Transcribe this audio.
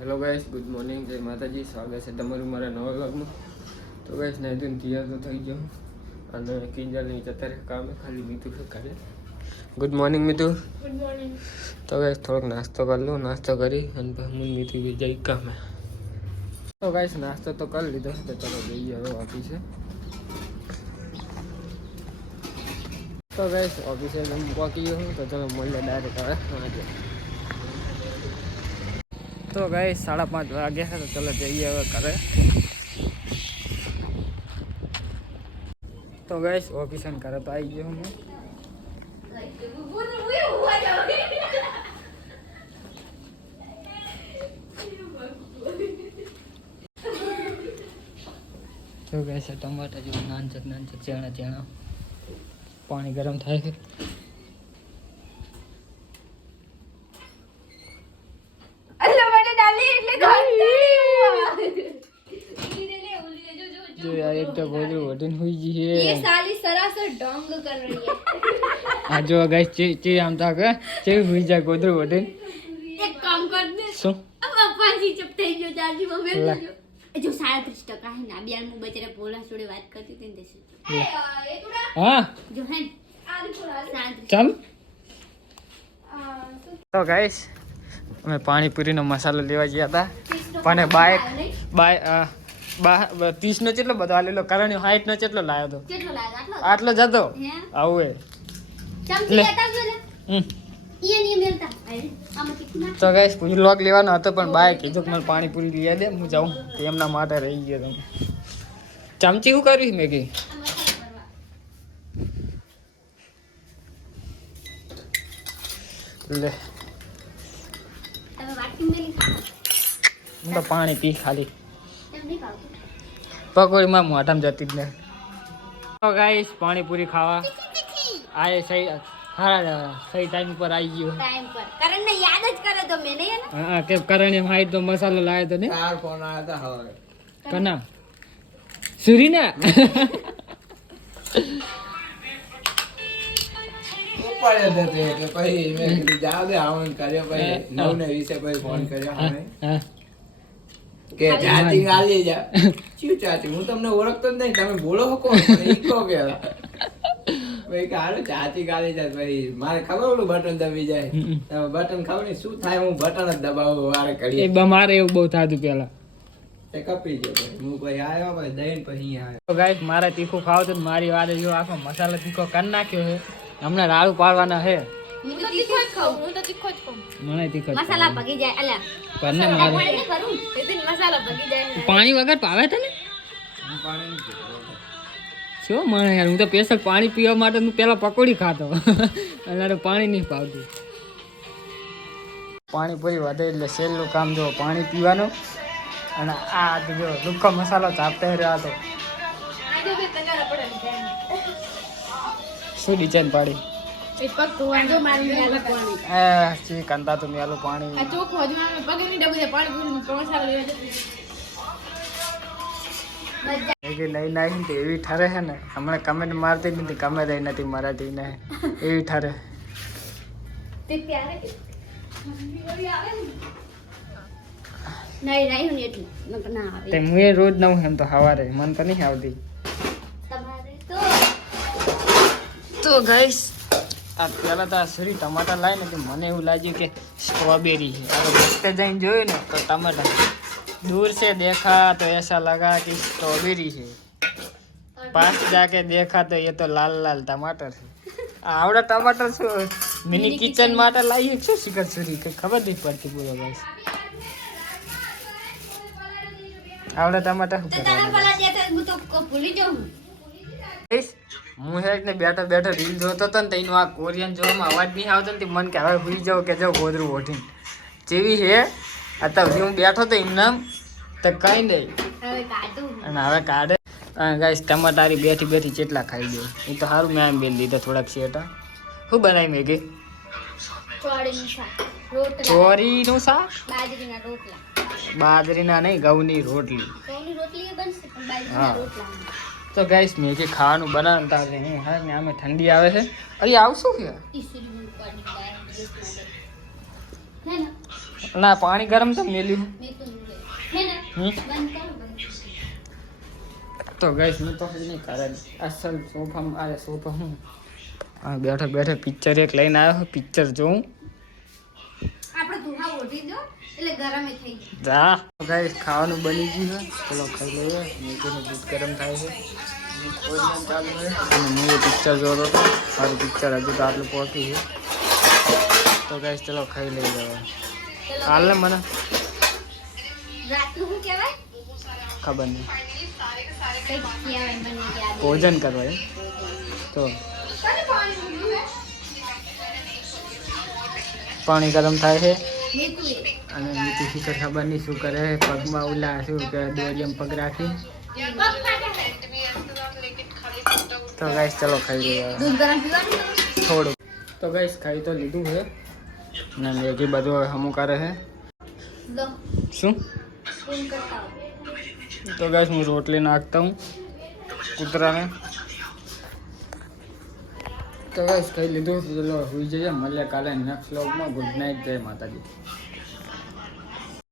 Hello guys, good morning, જય માતાજી. સ્વાગત છે તમારું મારા નવા વ્લોગમાં. તો ગાઈસ નાઈધું તૈયાર તો થઈ ગયો અને કિંજલની અત્યારે કામે ખાલી મીઠું છે કાલે. ગુડ મોર્નિંગ મીઠુ. Good morning. તો ગાઈસ થોડોક નાસ્તો કરી લઉં, નાસ્તો કરી અને હું મીઠું બી જઈ કામે. તો ગાઈસ નાસ્તો તો કરી લીધો, તો ચાલો જઈએ હવે ઓફિસે. તો ગાઈસ ઓફિસે પહોંચી ગયો હું, તો ચાલો મળીએ ડાયરેક્ટ હવે આજે. તો ગાઈસ 5:30 વાગ્યા છે, તો ચાલો જઈએ હવે ઘરે. તો ગાઈસ ઓફિસ અને ઘરે તો આવી ગયો હું. તો ગાઈસ ટમાટા જેવું નાનચક ચેણા પાણી ગરમ થાય છે. जो यार एक तो गोदरू वटन हुई जी है, ये साली सरासर ढोंग कर रही है. आज जो गाइस चे हम था के चे हुई जा गोदरू वटन एक काम कर दे. सो अब पप्पा जी चुप થઈ ગયો ચાર્જી માં જો 37% હે ના બિયાર મુ બચારા પોલા જોડે વાત કરતી હતી ને દેશે. એ તુડા हां જો હે આદિ પોલા 37. चल तो गाइस અમે પાણીપુરીનો મસાલો લેવા ગયા હતા, પણ બાય 30 નો કેટલો બધો આલેલો, કારણ 60 નો કેટલો લાયો તો, કેટલો લાગ્યો આટલો જ હતો. આવું હે ચમચી લેતા જો લે ઈ ની મેલતા આમાં તીખું ના. તો ગાઈસ પૂરી લોક લેવાનો હતો, પણ બાય કીધું કે મને પાણીપુરી લઈ દે, હું જાઉં. તો એમના માટે રહી ગયો તમે. ચમચી શું કરવી મેગી? લે તમે વાટકી મેલી ખાઓ. હું તો પાણી પી ખાલી, એમ નહીં ખાવ. પકોડીમાં મોઢામાં જતી જ નહીં. તો ગાઈસ પાણીપુરી ખાવા આએ સહી સહી ટાઈમ પર આવી ગયો. ટાઈમ પર કરણ ને યાદ જ કરે તો મેને હે ને. હા કે કરણ એમ હાઈટ તો મસાલો લાવ્યો તો ને. તાર ફોન આવ્યો તો હવે કના સુરીના ઉપાડ્યો તો તે એટલે પછી મેં કીધું જાવ દે આવન કર્યો, પછી 9:20 પછી ફોન કર્યો અમે હા કે ચાચી ગાલી જા. ચિયું ચાચી, હું તમને ઓળખતો જ નહીં, તમે બોલો હો કોણ? મને ઈ કહો પેલા. ભાઈ કે હાલો ચાચી ગાલી જાય. ભાઈ મારે ખબર ઓલું બટન દબી જાય, તમે બટન ખબર નહીં શું થાય, હું બટન જ દબાવું વારે એ ઘડીએ. મારે એવું બહુ થતું પેલા. તે કપી ગયો ભાઈ. હું પછી આવ્યો, પછી દઈને પછી આવ્યો. તો ગાઈસ મારે તીખું ખાવ તો મારી વારે જો આખો મસાલો તીખો કરી નાખ્યો છે. હમણાં રાડું પાડવાના છે. હું તો તીખો જ ખાઉં. હું તો તીખો જ ખાઉં. મને તીખો જ મસાલા ભગી જાય. અલ્યા પરને મસાલા મારે પાણી કરું તેથી મસાલા ભગી જાય. પાણી વગર પાવે તને હું પાણી નહીં પીતો. શું મને યાર, હું તો સ્પેશિયલ પાણી પીવા માટે હું પેલા પકોડી ખાતો અને પાણી નહીં પાવતું. પાણીપુરી વધે એટલે સહેલું કામ જો પાણી પીવાનું, અને આ જો રૂખો મસાલો ચાપતા રહ્યો હતો. આજો બે તગારા પડે ને. શું ડિઝાઇન પાડી એક પગ ધોવાનો મારી મેલા પાણી. ચી કંતા તો મેલું પાણી. આ ચોખ્ખો હજુ અમે પગે ની ડબે પાણી પૂરી મસાલા લેવા જતી. કે નહીં નાખી તો એવી ઠરે છે ને, હમણાં કમેન્ટ મારતી જ નથી, કમેન્ટ નથી મરાતી ને એવી ઠરે. તે પ્યારે કે આવે ને નહીં ને એટલે ના આવે. તે હું એ રોજ નવું એમ તો સવારે મન તો નહીં આવતી. તમારે તો ગાઈસ આ પહેલાં તો આ સરી ટમાટા લાવીને તો મને એવું લાગ્યું કે સ્ટ્રોબેરી છે. હવે વખતે જઈને જોયું ને તો ટમાટા दूर से देखा तो ऐसा लगा कि स्ट्रॉबेरी है, पास जाके देखा तो ये तो लाल लाल टमाटर है. आवड़ा टमाटर શું મિની કિચન માટે લાવી શું શિખર સુરી કઈ ખબર નહીં પડતી. બોલો ગાઈસ આવડા ટમાટર શું તને કરવાના? પલા દેતા હું તો ભૂલી જાઉં. હું હેક ને બેઠો બેઠો રીલ જોતો હતો ને તેનો આ કોરિયન જોવામાં અવાજ નહીં આવતો ને મન કે હવે ભૂલી જાઉં કે જાઉં ગોદરું ઓઠીને જેવી હે. અત્યારે હું બેઠો તો એમ નામ તો કઈ નહીં, હવે કાઢું અને હવે કાઢે. ગાઈસ ટમાટારી બેઠી બેઠી ચેટલા ખાઈ ગયો. એ તો સારું મેં આમ બેન લીધા થોડાક શેટા. શું બનાવી મેગી? ચોળીનું શાક, રોટલા, ચોરીનું શાક, બાજરીના રોટલા. બાજરીના નહીં ઘઉંની રોટલી. ઘઉંની રોટલી એ બનશે પણ હા. બાજરીના રોટલા. તો ગાઈસ મેગી ખાવાનું બનાવતા છે હું હા ને આમે ઠંડી આવે છે. અરે આવશું કે ઈસરી મું પાડી દાય ડ્રેસ માટે. હે ને ના પાણી ગરમ તો મેલ્યું મેં તો હે ને હમ? બંધ કરો બંધ. તો ગઈશ હું તો નહીં કરે અસલ સોફામાં આ સોફા હું હા બેઠો બેઠો પિક્ચર એક લઈને આવ્યો પિક્ચર જોઉં આપણે ધુહા ઓઢી દો એટલે ગરમ થઈ જાય. જા ગાઈસ ખાવાનું બની ગયું છે ચલો ખાઈ લઈએ નીચેનું દૂધ ગરમ થાય છે ભોજન ચાલુ છે અને હું એ પિક્ચર જોતો હતો મારું પિક્ચર હજુ તો આટલું પહોંચી છે તો ગાઈસ ચલો ખાઈ લઈએ હવે હાલ ને મને રાતનું શું કહેવાય? ખબર નહીં કંઈક કહેવાય મને યાદ. ભોજન કરવા એમ તો કોને પાણી ઉડ્યું હે? પાણી ગરમ થાય છે મીઠું એ. અને નીચે શીખર ખબર નહીં શું કરે પગમાં ઉલા શું કે દોરિયમ પગ રાખી તો ગાઈસ ચલો ખાઈ લઈએ હવે. દૂધ ગરમ પીવાનું? થોડું તો ગાઈસ ખાઈ તો લીધું છે અને મેગી બધું હવે હમું કરે છે લો શું ફોન કરતા હો. તો ગાઈસ હું રોટલી નાખતા હું કૂતરાને તો ગાઈસ ખાઈ લીધું ચલો હોઈ જઈએ મળીએ કાલે નેક્સ્ટ વ્લોગમાં ગુડ નાઇટ જય માતાજી.